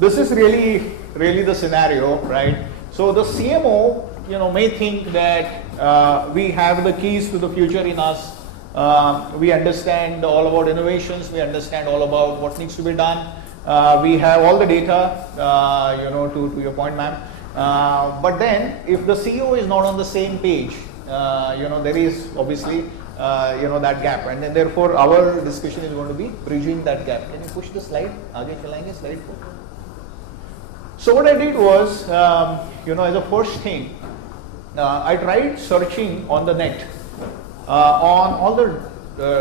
this is really the scenario, right? So the CMO, may think that we have the keys to the future in us. We understand all about innovations. We understand all about what needs to be done. We have all the data, to your point, ma'am. But then, if the CEO is not on the same page, there is obviously that gap, and then therefore our discussion is going to be bridging that gap. Can you push the slide? Aage chalayenge slide ko. So what I did was, as a first thing, I tried searching on the net, on all the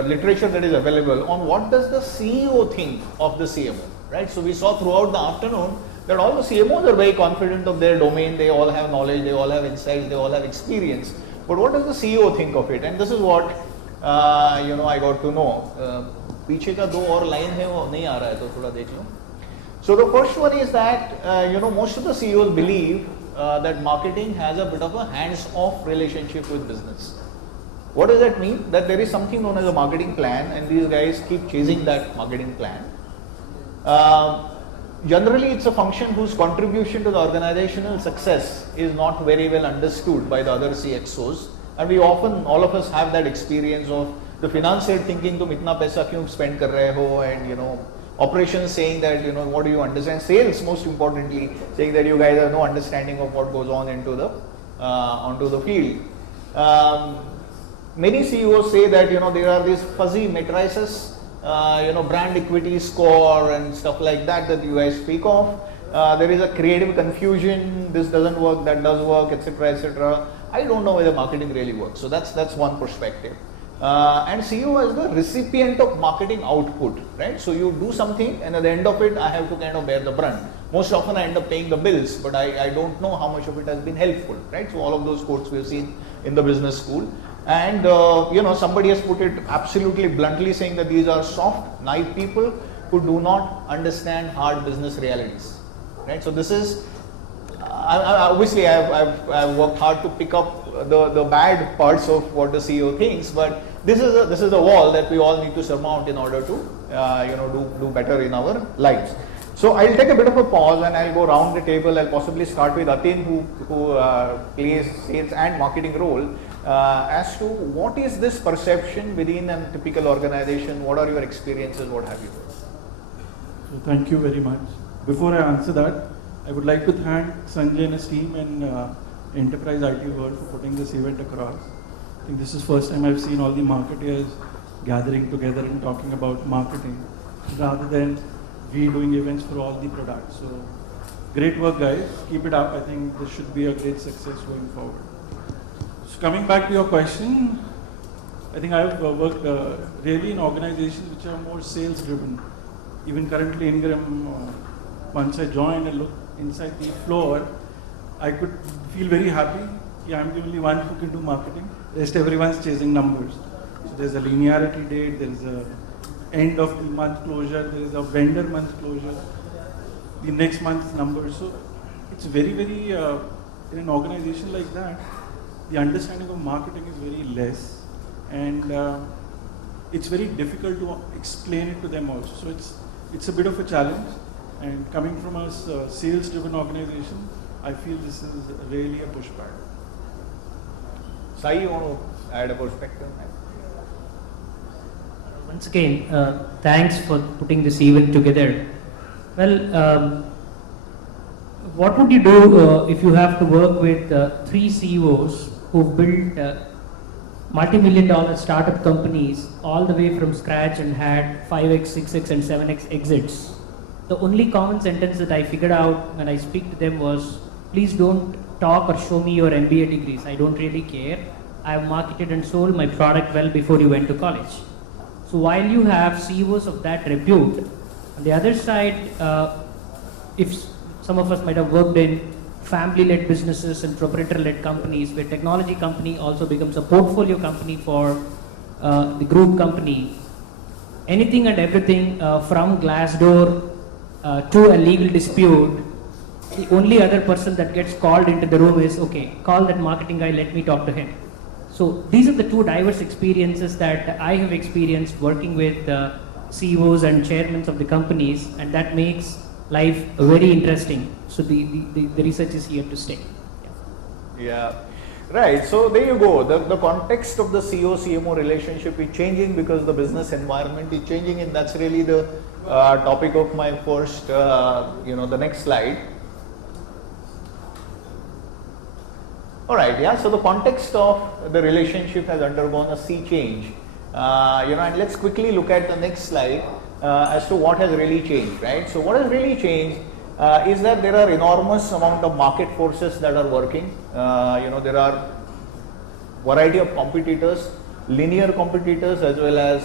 literature that is available on what does the CEO think of the CMO, right? So we saw throughout the afternoon that all the CMOs are very confident of their domain. They all have knowledge, they all have insights, they all have experience. But what does the CEO think of it? And this is what I got to know. पीछे का दो और line है वो नहीं आ रहा है तो थोड़ा देख लो. So the first one is that most of the CEOs believe that marketing has a bit of a hands-off relationship with business. What does that mean? That there is something known as a marketing plan, and these guys keep chasing that marketing plan. Generally, it's a function whose contribution to the organizational success is not very well understood by the other CXOs, and we often, all of us, have that experience of the financier thinking, "तुम इतना पैसा क्यों spend कर रहे हो?" and operations saying that, what do you understand? Sales, most importantly, saying that you guys have no understanding of what goes on into the onto the field. Many CEOs say that there are these fuzzy matrices, brand equity score and stuff like that you guys speak of. There is a creative confusion. This doesn't work, that does work, etc., etc. I don't know whether marketing really works. So that's one perspective. And CEO is the recipient of marketing output, right? So you do something, and at the end of it, I have to kind of bear the brunt. Most often, I end up paying the bills, but I don't know how much of it has been helpful, right? So all of those quotes we've seen in the business school. And somebody has put it absolutely bluntly, saying that these are soft, naive people who do not understand hard business realities, right? So this is, obviously I've worked hard to pick up the bad parts of what the CEO thinks, but this is a wall that we all need to surmount in order to do better in our lives. So I'll take a bit of a pause and I'll go around the table. I'll possibly start with Atin, who plays sales and marketing role, as to what is this perception within a typical organization. What are your experiences? What have you? So thank you very much. Before I answer that, I would like to thank Sanjay and his team and Enterprise IT World for putting this event across. I think this is first time I've seen all the marketeers gathering together and talking about marketing rather than we doing events for all the products. So great work, guys. Keep it up. I think this should be a great success going forward. So coming back to your question, I think I've worked really in organizations which are more sales driven. Even currently Ingram, once I joined and looked inside the floor, I could feel very happy. Yeah, I'm the only one who can do marketing. Rest everyone's chasing numbers. So there's a linearity date, there's a end of the month closure, there is a vendor month closure, the next month's numbers. So it's very, very, in an organization like that, the understanding of marketing is very less, and it's very difficult to explain it to them also. So it's a bit of a challenge, and coming from a sales-driven organization, I feel this is really a pushback. Sai, you want to add a perspective? Once again, thanks for putting this event together. Well, what would you do if you have to work with 3 CEOs who've built multi-million-dollar startup companies all the way from scratch and had 5x, 6x, and 7x exits? The only common sentence that I figured out when I speak to them was, please don't talk or show me your MBA degrees. I don't really care. I have marketed and sold my product well before you went to college. So while you have CEOs of that repute, on the other side, if some of us might have worked in family-led businesses and proprietor-led companies, where technology company also becomes a portfolio company for the group company, anything and everything from Glassdoor to a legal dispute, the only other person that gets called into the room is, okay, call that marketing guy, let me talk to him. So these are the 2 diverse experiences that I have experienced working with CEOs and chairmen of the companies, and that makes life very interesting. So the research is here to stay. Yeah, right. So there you go. The context of the CEO CMO relationship is changing because the business environment is changing, and that's really the topic of my first, the next slide. All right. Yeah. So the context of the relationship has undergone a sea change. And let's quickly look at the next slide as to what has really changed. Right. So what has really changed is that there are enormous amount of market forces that are working. There are variety of competitors, linear competitors as well as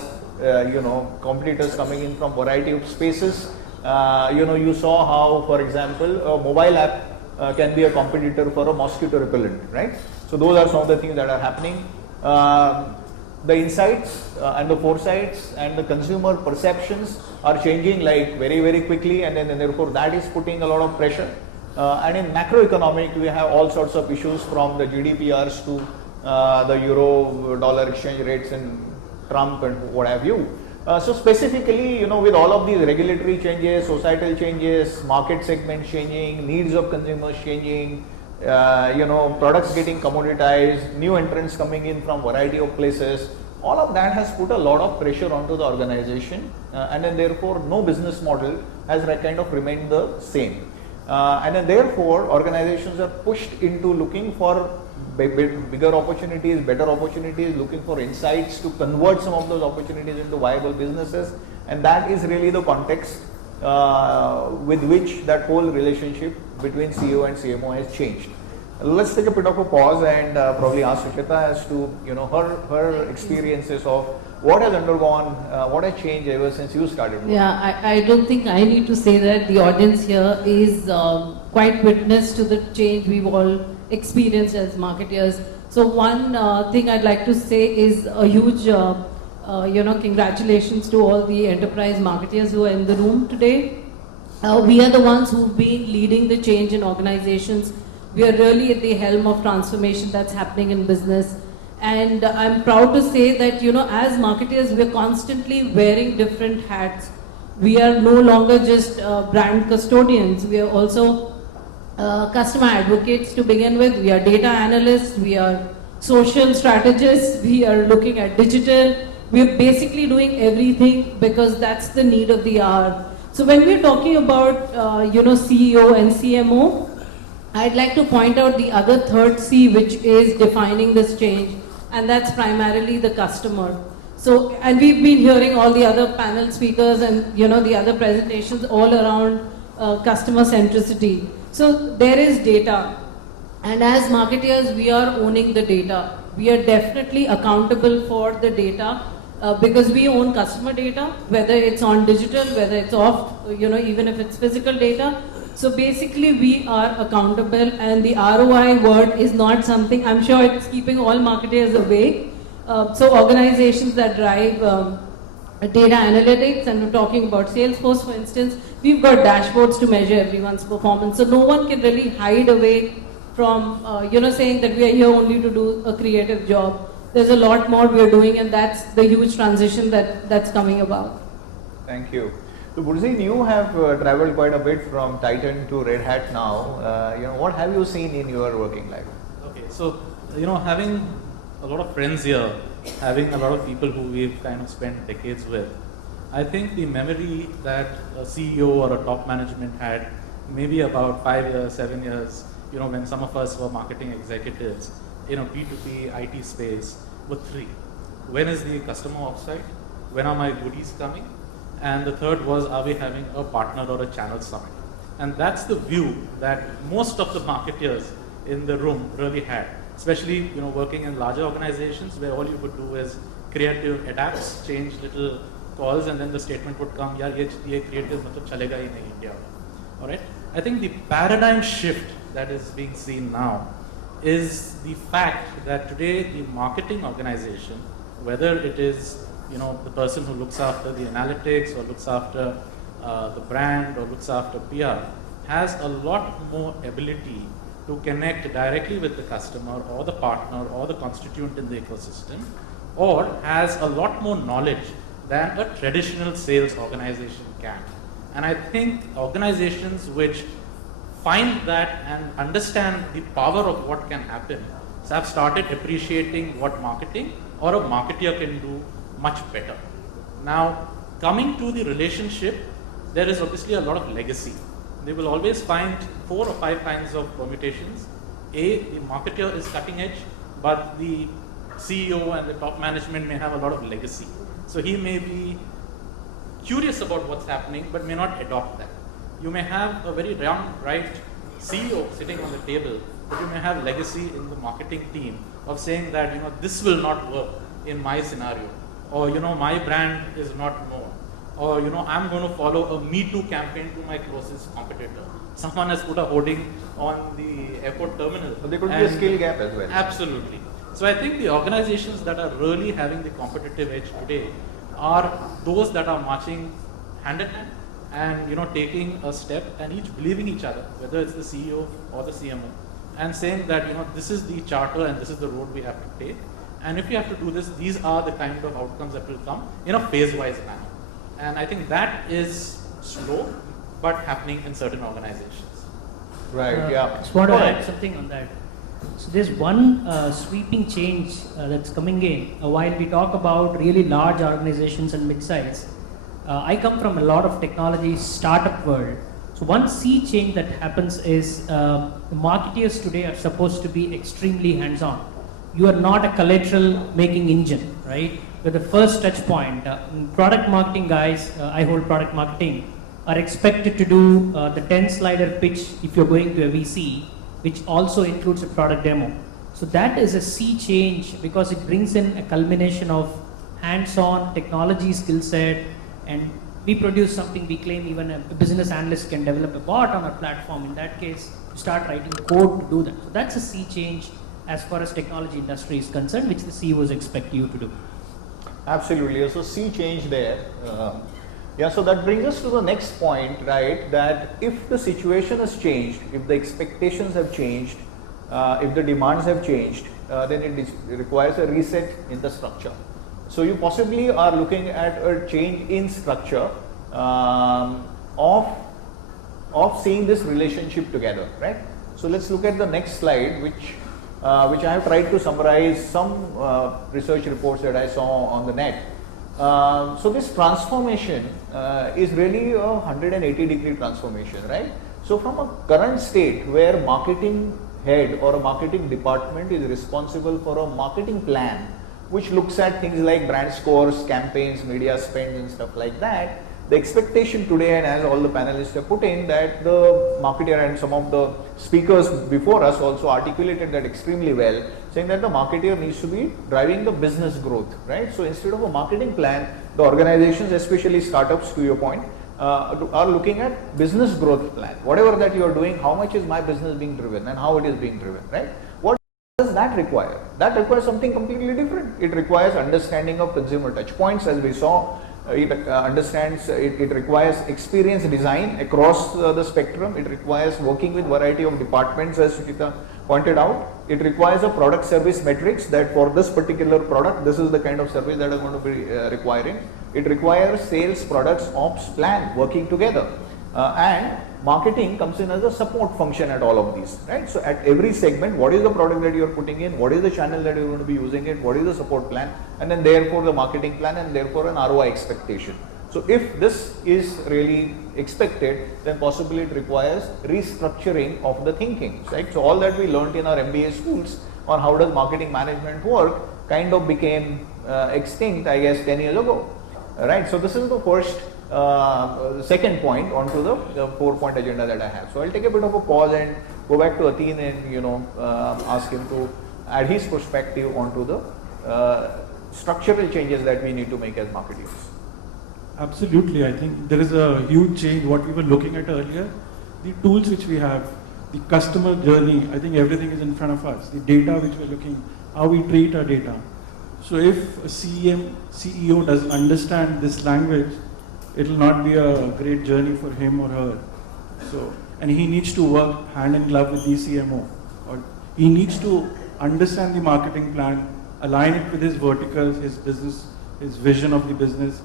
competitors coming in from variety of spaces. You saw how, for example, a mobile app can be a competitor for a mosquito repellent, right? So those are some of the things that are happening. The insights and the foresights and the consumer perceptions are changing like very, very quickly, and then therefore that is putting a lot of pressure. And in macroeconomic, we have all sorts of issues from the GDPRs to the euro dollar exchange rates and Trump and what have you. So specifically, with all of these regulatory changes, societal changes, market segments changing, needs of consumers changing, products getting commoditized, new entrants coming in from variety of places, all of that has put a lot of pressure onto the organization, and then therefore no business model has kind of remained the same. And then therefore organizations are pushed into looking for bigger opportunities, better opportunities, looking for insights to convert some of those opportunities into viable businesses, and that is really the context with which that whole relationship between CEO and CMO has changed. Let's take a bit of a pause and probably ask Sucheta as to her experiences of what has undergone, what has changed ever since you started. Yeah, I don't think I need to say that. The audience here is quite witness to the change we've all experienced as marketers. So one thing I'd like to say is a huge, congratulations to all the enterprise marketers who are in the room today. We are the ones who've been leading the change in organizations. We are really at the helm of transformation that's happening in business. And I'm proud to say that, as marketers, we're constantly wearing different hats. We are no longer just brand custodians. We are also customer advocates to begin with. We are data analysts. We are social strategists. We are looking at digital. We're basically doing everything because that's the need of the hour. So when we're talking about, CEO and CMO, I'd like to point out the other third C, which is defining this change, and that's primarily the customer. So, and we've been hearing all the other panel speakers and the other presentations all around customer centricity. So there is data, and as marketers, we are owning the data. We are definitely accountable for the data because we own customer data, whether it's on digital, whether it's off, even if it's physical data. So basically we are accountable, and the ROI word is not something, I'm sure it's keeping all marketers awake. So organizations that drive data analytics, and we're talking about Salesforce for instance, we've got dashboards to measure everyone's performance. So no one can really hide away from saying that we are here only to do a creative job. There's a lot more we are doing, and that's the huge transition that's coming about. Thank you. So Gurjit, you have traveled quite a bit from Titan to Red Hat now. What have you seen in your working life? Okay, so having a lot of friends here, having a lot of people who we've kind of spent decades with, I think the memory that a CEO or a top management had maybe about 5 years, 7 years, when some of us were marketing executives, P2P, IT space, were 3. When is the customer offsite? When are my goodies coming? And the third was, are we having a partner or a channel summit? And that's the view that most of the marketers in the room really had, especially working in larger organizations where all you could do is creative adapts, change little calls, and then the statement would come, yeah, ye creative matlab chalega hi nahi India. All right. I think the paradigm shift that is being seen now is the fact that today the marketing organization, whether it is the person who looks after the analytics or looks after the brand or looks after PR, has a lot more ability to connect directly with the customer or the partner or the constituent in the ecosystem, or has a lot more knowledge than a traditional sales organization can. And I think organizations which find that and understand the power of what can happen have started appreciating what marketing or a marketer can do much better. Now, coming to the relationship, there is obviously a lot of legacy. They will always find 4 or 5 kinds of permutations. A, the marketer is cutting edge, but the CEO and the top management may have a lot of legacy. So he may be curious about what's happening, but may not adopt that. You may have a very young, bright CEO sitting on the table, but you may have legacy in the marketing team of saying that, this will not work in my scenario, or, my brand is not known, or, I'm going to follow a Me Too campaign to my closest competitor. Someone has put a hoarding on the airport terminal. So there could be a skill gap as well. Absolutely. So I think the organizations that are really having the competitive edge today are those that are marching hand in hand and taking a step and each believing each other, whether it's the CEO or the CMO, and saying that this is the charter and this is the road we have to take. And if we have to do this, these are the kind of outcomes that will come in a phase-wise manner. And I think that is slow, but happening in certain organizations. Right, yeah. Just want to Go ahead. add something on that. So there's one sweeping change that's coming in. While we talk about really large organizations and mid-size, I come from a lot of technology startup world. So one sea change that happens is the marketers today are supposed to be extremely hands-on. You are not a collateral making engine, right? You're the first touch point. Product marketing guys, I hold product marketing, are expected to do the 10 slider pitch if you're going to a VC, which also includes a product demo. So that is a sea change because it brings in a culmination of hands-on technology skill set, and we produce something we claim even a business analyst can develop a bot on our platform. In that case, you start writing code to do that. So that's a sea change as far as technology industry is concerned, which the CEOs expect you to do. Absolutely. So sea change there. Yeah, so that brings us to the next point, right? That if the situation has changed, if the expectations have changed, if the demands have changed, then it requires a reset in the structure. So you possibly are looking at a change in structure of seeing this relationship together, right? So let's look at the next slide, which I have tried to summarize some research reports that I saw on the net. So this transformation is really a 180-degree transformation, right? So from a current state where marketing head or a marketing department is responsible for a marketing plan, which looks at things like brand scores, campaigns, media spends and stuff like that, the expectation today, and as all the panelists have put in, that the marketer and some of the speakers before us also articulated that extremely well, saying that the marketer needs to be driving the business growth, right? So instead of a marketing plan, the organizations, especially startups to your point, are looking at business growth plan. Whatever that you are doing, how much is my business being driven and how it is being driven, right? What does that require? That requires something completely different. It requires understanding of consumer touch points, as we saw. It requires experience design across the spectrum. It requires working with variety of departments, as Sujita pointed out. It requires a product service metrics that for this particular product, this is the kind of service that I'm going to be requiring. It requires sales, products, ops plan working together. And marketing comes in as a support function at all of these, right? So at every segment, what is the product that you are putting in, what is the channel that you are going to be using it, what is the support plan, and then therefore the marketing plan, and therefore an ROI expectation. So if this is really expected, then possibly it requires restructuring of the thinking, right? So all that we learned in our MBA schools on how does marketing management work kind of became extinct, I guess, 10 years ago, right? So this is the first second point onto the 4-point agenda that I have. So I'll take a bit of a pause and go back to Atin and ask him to add his perspective onto the structural changes that we need to make as marketers. Absolutely, I think there is a huge change. What we were looking at earlier, the tools which we have, the customer journey, I think everything is in front of us. The data which we're looking, how we treat our data. So if a CEO doesn't understand this language, it will not be a great journey for him or her. So, and he needs to work hand in glove with the CMO, or he needs to understand the marketing plan, align it with his verticals, his business, his vision of the business,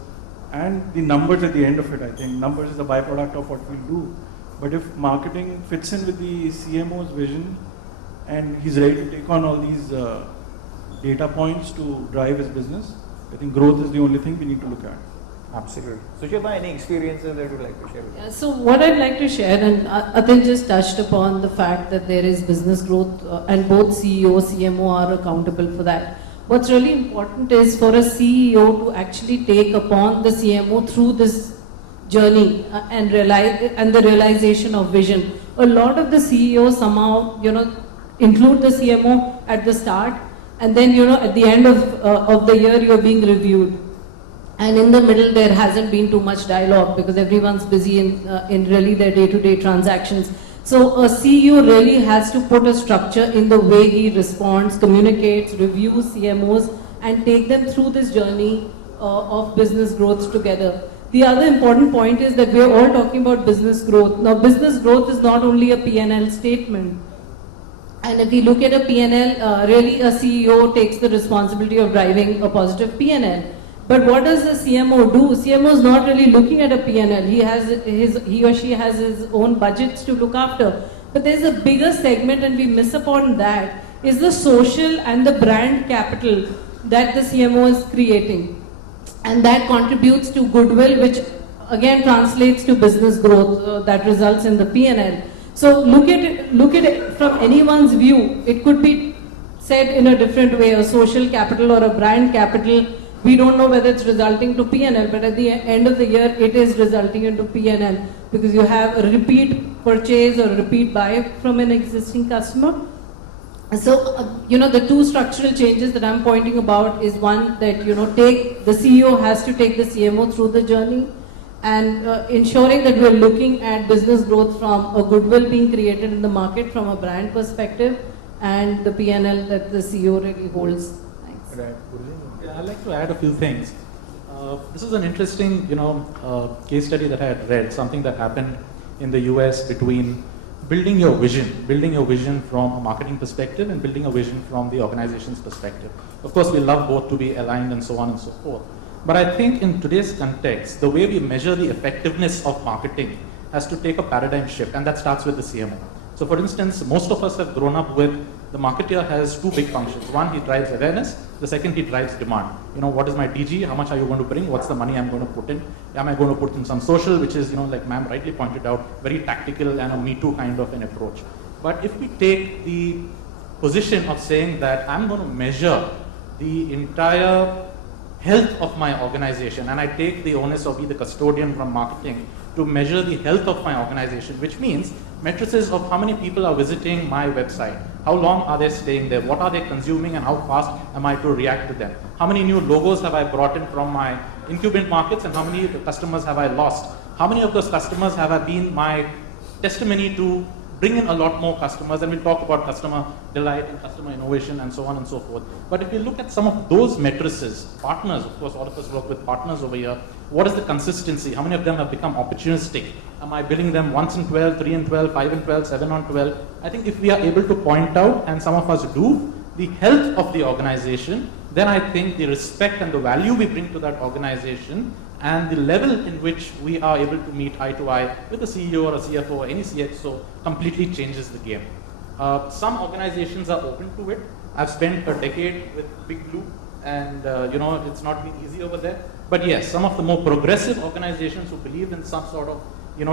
and the numbers at the end of it. I think numbers is a byproduct of what we'll do. But if marketing fits in with the CMO's vision and he's ready to take on all these data points to drive his business, I think growth is the only thing we need to look at. Absolutely. Sucheta, any experiences that you'd like to share with us? Yeah, so what I'd like to share, and Atul just touched upon the fact that there is business growth and both CEO, CMO are accountable for that. What's really important is for a CEO to actually take upon the CMO through this journey and the realization of vision. A lot of the CEOs somehow, include the CMO at the start, and then, at the end of the year, you're being reviewed. And in the middle, there hasn't been too much dialogue because everyone's busy in really their day-to-day transactions. So a CEO really has to put a structure in the way he responds, communicates, reviews CMOs, and take them through this journey of business growth together. The other important point is that we're all talking about business growth. Now, business growth is not only a P&L statement. And if we look at a P&L, really a CEO takes the responsibility of driving a positive P&L. But what does the CMO do? CMO is not really looking at a P&L. He or she has his own budgets to look after. But there's a bigger segment, and we miss upon that, is the social and the brand capital that the CMO is creating. And that contributes to goodwill, which again translates to business growth that results in the P&L. So look at it from anyone's view. It could be said in a different way, a social capital or a brand capital. We don't know whether it's resulting to P&L, but at the end of the year, it is resulting into P&L because you have a repeat purchase or repeat buy from an existing customer. So, the two structural changes that I'm pointing about is one that, the CEO has to take the CMO through the journey and ensuring that we're looking at business growth from a goodwill being created in the market from a brand perspective and the P&L that the CEO really holds. Thanks. Right. Yeah, I'd like to add a few things. This is an interesting, case study that I had read, something that happened in the US between building your vision from a marketing perspective and building a vision from the organization's perspective. Of course, we love both to be aligned and so on and so forth. But I think in today's context, the way we measure the effectiveness of marketing has to take a paradigm shift, and that starts with the CMO. So for instance, most of us have grown up with the marketer has two big functions. One, he drives awareness. The second, he drives demand. What is my DG? How much are you going to bring? What's the money I'm going to put in? Am I going to put in some social, which is, like ma'am rightly pointed out, very tactical and a Me Too kind of an approach. But if we take the position of saying that I'm going to measure the entire health of my organization, and I take the onus of being the custodian from marketing to measure the health of my organization, which means matrices of how many people are visiting my website, how long are they staying there, what are they consuming, and how fast am I to react to them, how many new logos have I brought in from my incumbent markets, and how many customers have I lost, how many of those customers have been my testimony to bring in a lot more customers, and we'll talk about customer delight and customer innovation and so on and so forth. But if you look at some of those matrices, partners, of course, all of us work with partners over here, what is the consistency? How many of them have become opportunistic? Am I billing them once in 12, 3 in 12, 5 in 12, 7 on 12? I think if we are able to point out, and some of us do, the health of the organization, then I think the respect and the value we bring to that organization and the level in which we are able to meet eye to eye with a CEO or a CFO or any CXO completely changes the game. Some organizations are open to it. I've spent a decade with Big Blue, and it's not been easy over there. But yes, some of the more progressive organizations who believe in some sort of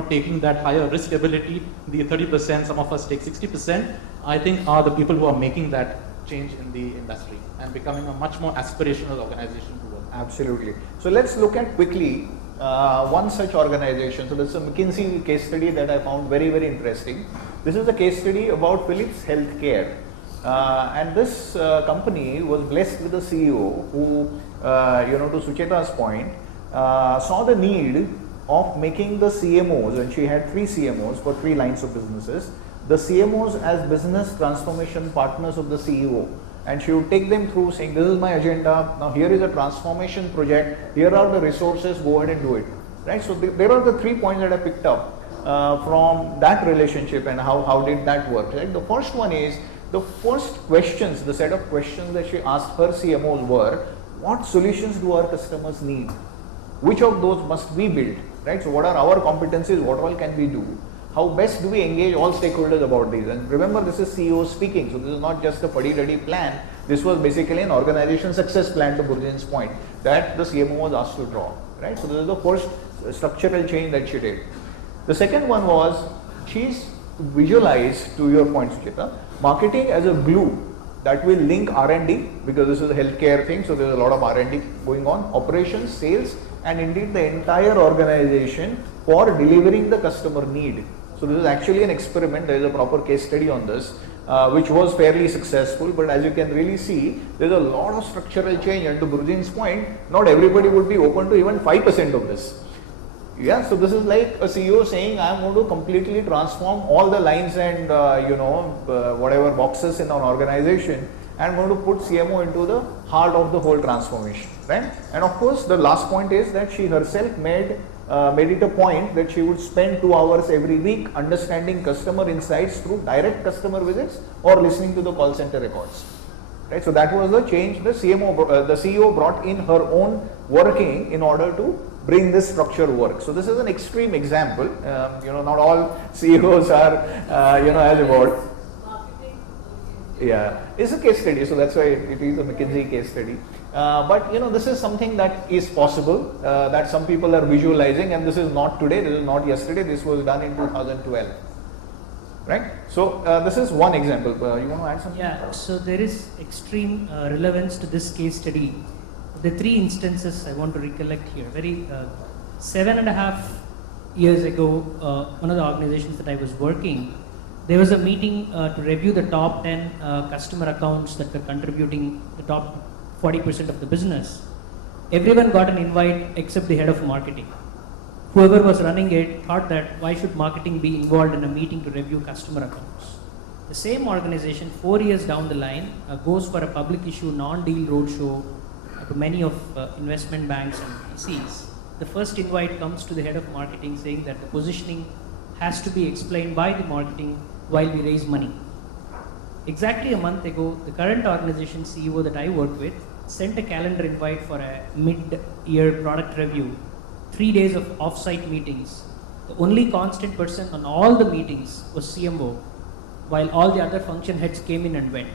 taking that higher risk ability, the 30%, some of us take 60%, I think are the people who are making that change in the industry and becoming a much more aspirational organization to work. Absolutely. So let's look at quickly one such organization. So this is a McKinsey case study that I found very, very interesting. This is a case study about Philips Healthcare. And this company was blessed with a CEO who, to Sucheta's point, saw the need of making the CMOs, and she had 3 CMOs for 3 lines of businesses, the CMOs as business transformation partners of the CEO. And she would take them through saying, this is my agenda, now here is a transformation project, here are the resources, go ahead and do it. Right? So there are the 3 points that I picked up from that relationship and how did that work. Right? The first one is, the first questions, the set of questions that she asked her CMOs were, what solutions do our customers need? which of those must we build, right? So what are our competencies, what all can we do? How best do we engage all stakeholders about these? And remember, this is CEO speaking, so this is not just a fuddy-duddy plan. This was basically an organization success plan, to Gurjeen's point, that the CMO was asked to draw, right? So this is the first structural change that she did. The second one was, she's visualized, to your point, Suchita, marketing as a glue that will link R&D, because this is a healthcare thing, so there's a lot of R&D going on, operations, sales, and indeed the entire organization for delivering the customer need. So this is actually an experiment. There is a proper case study on this, which was fairly successful. But as you can really see, there is a lot of structural change. And to Gurjeen's point, not everybody would be open to even 5% of this. Yeah, so this is like a CEO saying, I am going to completely transform all the lines and whatever boxes in an organization, and I'm going to put CMO into the heart of the whole transformation, right? And of course, the last point is that she herself made it a point that she would spend 2 hours every week understanding customer insights through direct customer visits or listening to the call center records. Right, so that was the change the CEO brought in her own working in order to bring this structure work. So this is an extreme example. Not all CEOs are as evolved. Yeah, it's a case study, so that's why it is a McKinsey case study. But this is something that is possible, that some people are visualizing, and this is not today, this is not yesterday, this was done in 2012. Right? So this is one example. You want to add something? Yeah, so there is extreme relevance to this case study. The 3 instances I want to recollect here. 7.5 years ago, one of the organizations that I was working, there was a meeting to review the top 10 customer accounts that were contributing the top 40% of the business. Everyone got an invite except the head of marketing. Whoever was running it thought that why should marketing be involved in a meeting to review customer accounts? The same organization 4 years down the line goes for a public issue non-deal roadshow to many of investment banks and VCs. The first invite comes to the head of marketing saying that the positioning has to be explained by the marketing while we raise money. Exactly a month ago, the current organization CEO that I work with sent a calendar invite for a mid-year product review, 3 days of off-site meetings. The only constant person on all the meetings was CMO, while all the other function heads came in and went.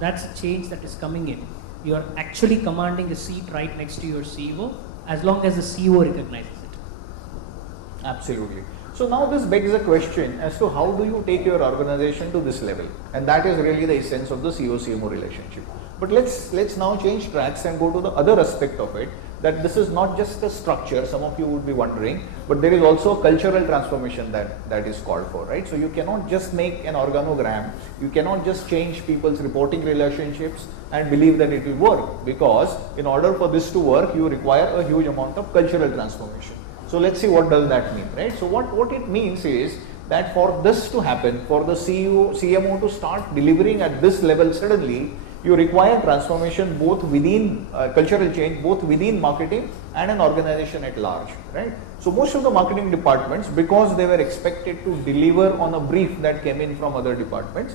That's a change that is coming in. You are actually commanding a seat right next to your CEO, as long as the CEO recognizes it. Absolutely. So now this begs a question as to how do you take your organization to this level, and that is really the essence of the CEO-CMO relationship. But let's now change tracks and go to the other aspect of it, that this is not just a structure, some of you would be wondering, but there is also a cultural transformation that is called for, right? So you cannot just make an organogram, you cannot just change people's reporting relationships and believe that it will work, because in order for this to work, you require a huge amount of cultural transformation. So let's see what does that mean, right? So what it means is that for this to happen, for the CMO to start delivering at this level suddenly, you require transformation both within cultural change, both within marketing and an organization at large, right? So most of the marketing departments, because they were expected to deliver on a brief that came in from other departments,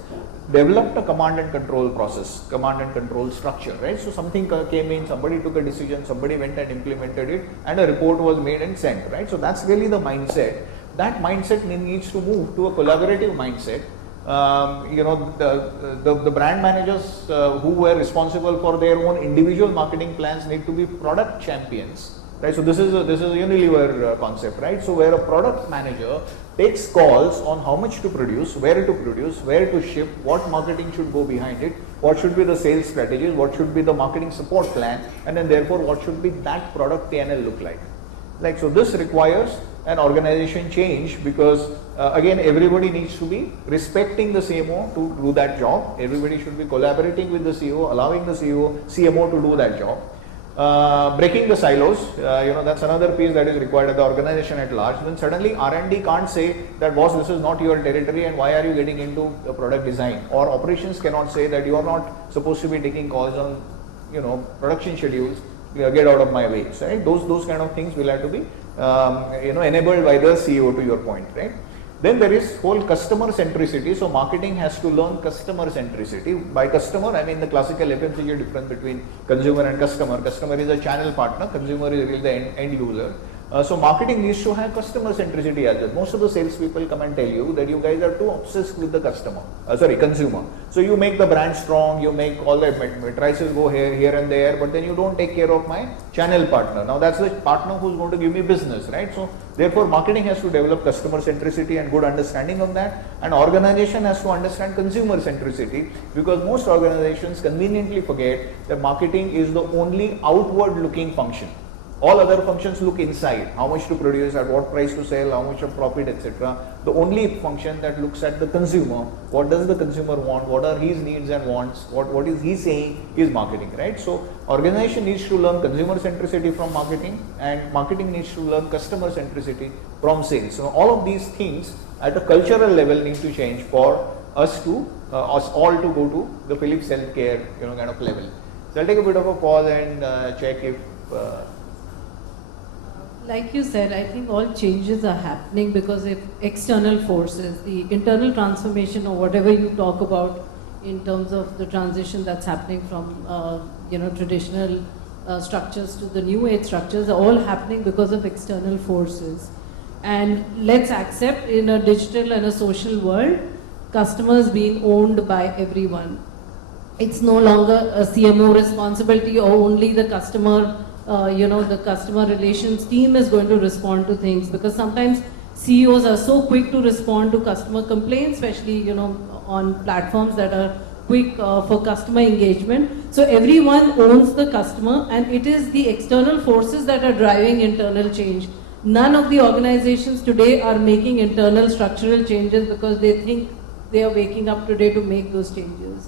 developed a command and control process, command and control structure, right? So something came in, somebody took a decision, somebody went and implemented it, and a report was made and sent, right? So that's really the mindset. That mindset needs to move to a collaborative mindset. The brand managers who were responsible for their own individual marketing plans need to be product champions, right? So this is a Unilever concept, right? So where a product manager takes calls on how much to produce, where to ship, what marketing should go behind it, what should be the sales strategies, what should be the marketing support plan, and then therefore what should be that product P&L look like. Like, so this requires an organization change, because again, everybody needs to be respecting the CMO to do that job. Everybody should be collaborating with the CEO, allowing the CMO to do that job. Breaking the silos, that's another piece that is required at the organization at large. Then suddenly R&D can't say that, boss, this is not your territory and why are you getting into product design? Or operations cannot say that you are not supposed to be taking calls on production schedules. Get out of my way, right? Those kind of things will have to be enabled by the CEO, to your point, right? Then there is whole customer centricity. So marketing has to learn customer centricity. By customer, I mean the classical FMCG difference between consumer and customer. Customer is a channel partner, consumer is really the end user. So marketing needs to have customer centricity as well. Most of the salespeople come and tell you that you guys are too obsessed with the consumer. So you make the brand strong, you make all the matrices go here and there, but then you don't take care of my channel partner. Now that's the partner who's going to give me business, right? So therefore marketing has to develop customer centricity and good understanding of that, and organization has to understand consumer centricity, because most organizations conveniently forget that marketing is the only outward looking function. All other functions look inside, how much to produce, at what price to sell, how much of profit, etc. The only function that looks at the consumer, what does the consumer want, what are his needs and wants, what is he saying, is marketing, right? So organization needs to learn consumer centricity from marketing, and marketing needs to learn customer centricity from sales. So all of these things at a cultural level need to change for us all to go to the Philips Healthcare, kind of level. So I'll take a bit of a pause and check if like you said, I think all changes are happening because of external forces. The internal transformation or whatever you talk about in terms of the transition that's happening from traditional structures to the new age structures are all happening because of external forces. And let's accept, in a digital and a social world, customers being owned by everyone. It's no longer a CMO responsibility or only the customer. The customer relations team is going to respond to things, because sometimes CEOs are so quick to respond to customer complaints, especially on platforms that are quick for customer engagement. So everyone owns the customer, and it is the external forces that are driving internal change. None of the organizations today are making internal structural changes because they think they are waking up today to make those changes.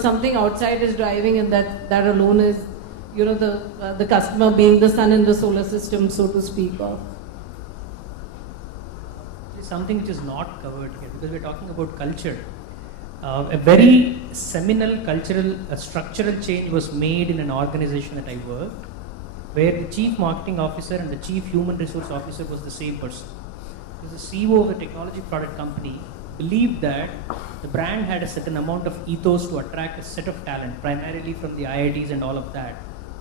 Something outside is driving, and that alone is the customer being the sun in the solar system, so to speak of. It's something which is not covered here, because we're talking about culture. A very seminal cultural, structural change was made in an organization that I worked, where the chief marketing officer and the chief human resource officer was the same person. Because the CEO of a technology product company believed that the brand had a certain amount of ethos to attract a set of talent, primarily from the IITs and all of that.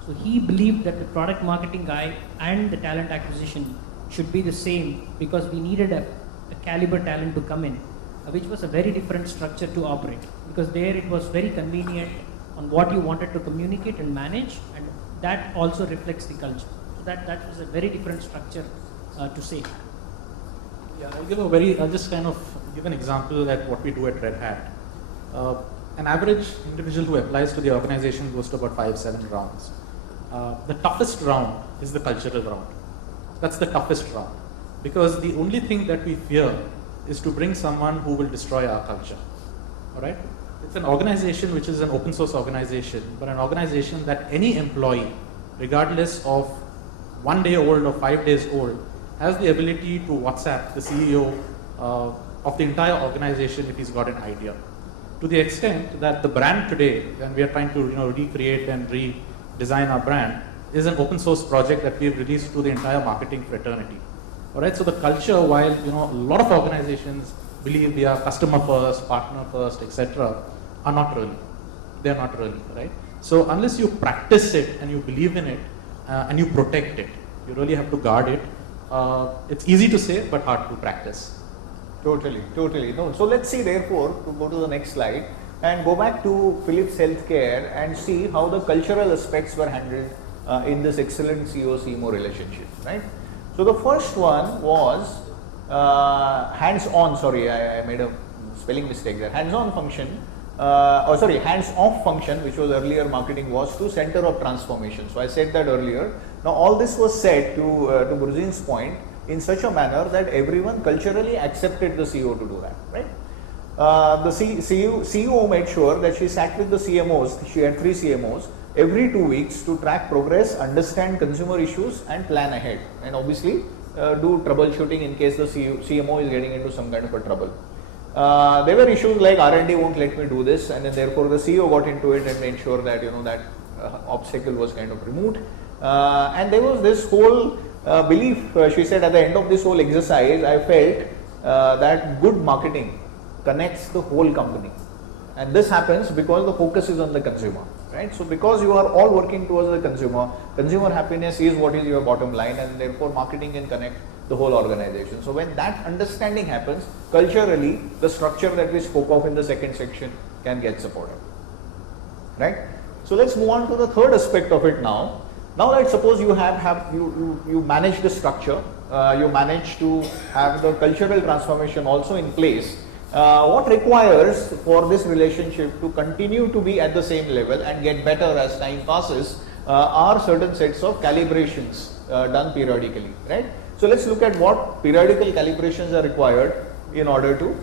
So he believed that the product marketing guy and the talent acquisition should be the same, because we needed a caliber talent to come in, which was a very different structure to operate, because there it was very convenient on what you wanted to communicate and manage, and that also reflects the culture. So that was a very different structure to say. Yeah, I'll just kind of give an example at what we do at Red Hat. An average individual who applies to the organization goes to about 5-7 rounds. The toughest round is the cultural round. That's the toughest round, because the only thing that we fear is to bring someone who will destroy our culture. All right? It's an organization which is an open source organization, but an organization that any employee, regardless of 1 day old or 5 days old, has the ability to WhatsApp the CEO of the entire organization if he's got an idea. To the extent that the brand today, and we are trying to recreate and redesign our brand, is an open source project that we've released to the entire marketing fraternity. All right, so the culture, while a lot of organizations believe we are customer first, partner first, etc., are not really. They are not really, right? So unless you practice it and you believe in it and you protect it, you really have to guard it. It's easy to say, but hard to practice. Totally. No. So let's see, therefore, to go to the next slide and go back to Philips Healthcare and see how the cultural aspects were handled in this excellent CEO-CMO relationship, right? So the first one was hands-on. Sorry, I made a spelling mistake there. Hands-on function, hands-off function, which was earlier marketing, was to center of transformation. So I said that earlier. Now all this was said, to Burzin's point, in such a manner that everyone culturally accepted the CEO to do that, right? The CEO made sure that she sat with the CMOs. She had 3 CMOs every 2 weeks to track progress, understand consumer issues, and plan ahead, and obviously do troubleshooting in case the CMO is getting into some kind of a trouble. There were issues like R&D won't let me do this, and then therefore the CEO got into it and made sure that that obstacle was kind of removed. And there was this whole belief, she said, at the end of this whole exercise, I felt that good marketing connects the whole company. And this happens because the focus is on the consumer, right? So because you are all working towards the consumer happiness is what is your bottom line, and therefore marketing can connect the whole organization. So when that understanding happens, culturally, the structure that we spoke of in the second section can get supported, right? So let's move on to the third aspect of it now. Now let's suppose you you manage the structure, you manage to have the cultural transformation also in place. What requires for this relationship to continue to be at the same level and get better as time passes are certain sets of calibrations done periodically, right? So let's look at what periodical calibrations are required in order to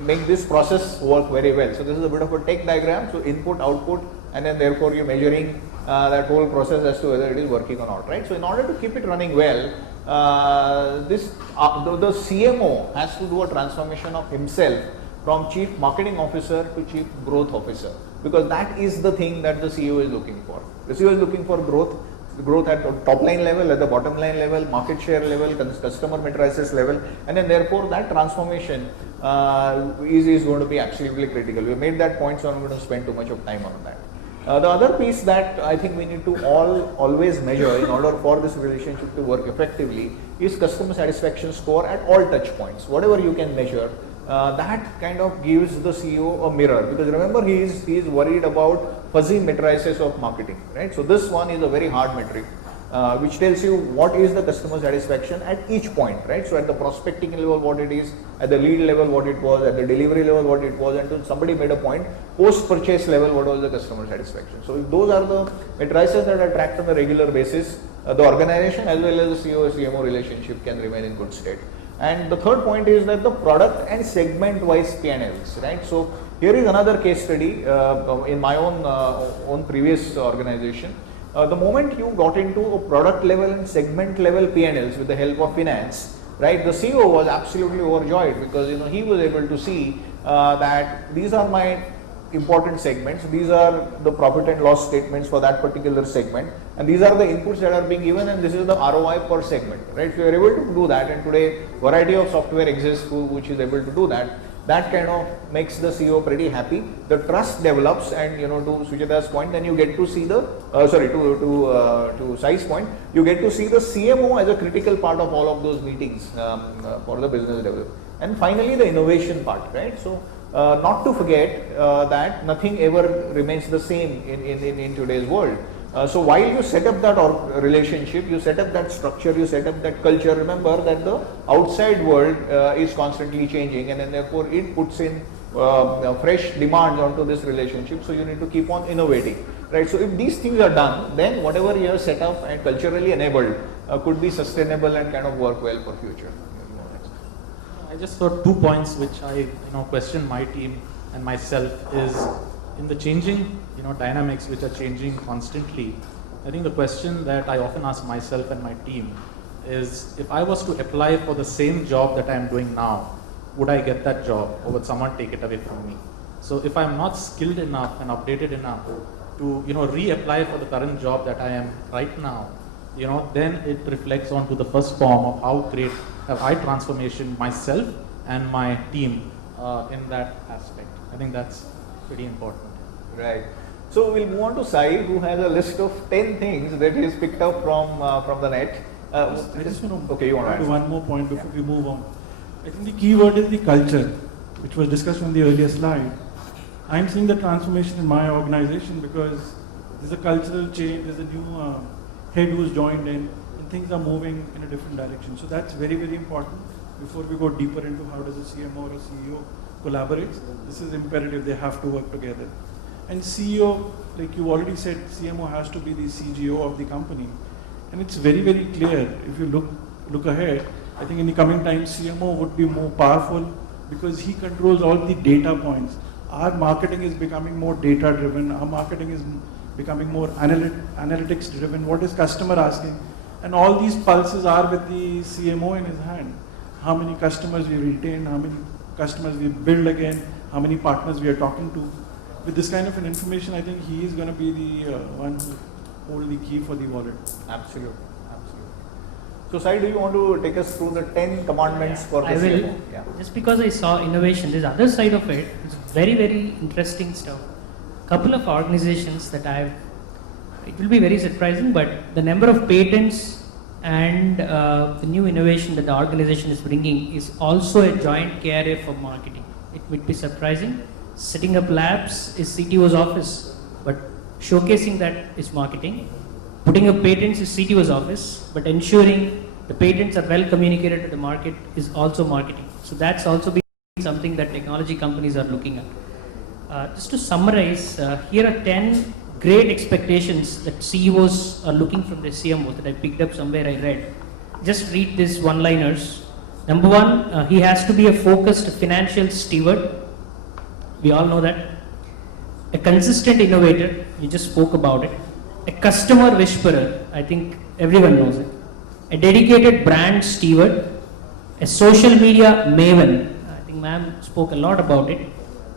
make this process work very well. So this is a bit of a tech diagram, so input, output, and then therefore you're measuring that whole process as to whether it is working or not, right? So in order to keep it running well, the CMO has to do a transformation of himself from Chief Marketing Officer to Chief Growth Officer, because that is the thing that the CEO is looking for. The CEO is looking for growth at the top line level, at the bottom line level, market share level, customer matrices level, and then therefore that transformation is going to be absolutely critical. We made that point, so I'm going to spend too much of time on that. The other piece that I think we need to always measure in order for this relationship to work effectively is customer satisfaction score at all touch points. Whatever you can measure, that kind of gives the CEO a mirror, because remember he is worried about fuzzy matrices of marketing, right? So this one is a very hard metric, which tells you what is the customer satisfaction at each point, right? So at the prospecting level what it is, at the lead level what it was, at the delivery level what it was, until somebody made a point, post purchase level what was the customer satisfaction. So if those are the matrices that are tracked on a regular basis, the organization as well as the CEO-CMO relationship can remain in good state. And the third point is that the product and segment wise P&Ls, right? So here is another case study in my own previous organization. The moment you got into a product level and segment level P&Ls with the help of finance, right, the CEO was absolutely overjoyed, because he was able to see that these are my important segments, these are the profit and loss statements for that particular segment, and these are the inputs that are being given, and this is the ROI per segment, right? If you are able to do that, and today variety of software exists which is able to do that, that kind of makes the CEO pretty happy. The trust develops, and to Sujata's point, then you get to see the to Sai's point, you get to see the CMO as a critical part of all of those meetings for the business development. And finally the innovation part, right? So not to forget that nothing ever remains the same in today's world. So while you set up that relationship, you set up that structure, you set up that culture, remember that the outside world is constantly changing, and then therefore it puts in fresh demands onto this relationship, so you need to keep on innovating, right? So if these things are done, then whatever you have set up and culturally enabled could be sustainable and kind of work well for future. I just thought 2 points which I question my team and myself is in the changing dynamics which are changing constantly. I think the question that I often ask myself and my team is, if I was to apply for the same job that I am doing now, would I get that job, or would someone take it away from me? So if I'm not skilled enough and updated enough to reapply for the current job that I am right now, then it reflects on to the first form of how great have I transformation myself and my team in that aspect. I think that's pretty important. Right. So we'll move on to Sai, who has a list of 10 things that he's picked up from the net. I just want to add one more point before we move on. I think the key word is the culture, which was discussed on the earlier slide. I'm seeing the transformation in my organization because there's a cultural change, there's a new head who's joined in, and things are moving in a different direction. So that's very, very important. Before we go deeper into how does a CMO or a CEO collaborate, this is imperative, they have to work together. And CEO, like you already said, CMO has to be the CGO of the company. And it's very, very clear, if you look ahead, I think in the coming times, CMO would be more powerful because he controls all the data points. Our marketing is becoming more data driven, our marketing is becoming more analytics driven. What is customer asking? And all these pulses are with the CMO in his hand. How many customers we retain, how many customers we build again, how many partners we are talking to. With this kind of an information, I think he is going to be the one who hold the key for the wallet. Absolutely. So, Sai, do you want to take us through the 10 commandments for the I will. CMO? Yeah. Just because I saw innovation, there's other side of it. It's very, very interesting stuff. Couple of organizations that it will be very surprising, but the number of patents and the new innovation that the organization is bringing is also a joint carrier for marketing. It would be surprising. Setting up labs is CTO's office, but showcasing that is marketing. Putting up patents is CTO's office, but ensuring the patents are well communicated to the market is also marketing. So that's also been something that technology companies are looking at. Just to summarize, here are 10 great expectations that CEOs are looking from their CMO that I picked up somewhere I read. Just read these one-liners. Number one, he has to be a focused financial steward. We all know that. A consistent innovator, you just spoke about it. A customer whisperer, I think everyone knows it. A dedicated brand steward. A social media maven, I think ma'am spoke a lot about it.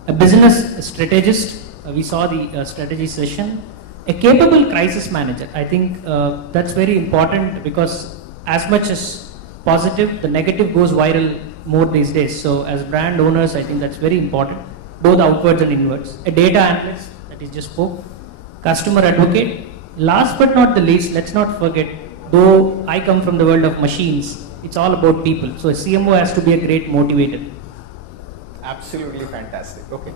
A business strategist, we saw the strategy session. A capable crisis manager, I think that's very important because as much as positive, the negative goes viral more these days. So as brand owners, I think that's very important, both outwards and inwards. A data analyst, that is just spoke. Customer advocate. Last but not the least, let's not forget, though I come from the world of machines, it's all about people. So a CMO has to be a great motivator. Absolutely fantastic. Okay.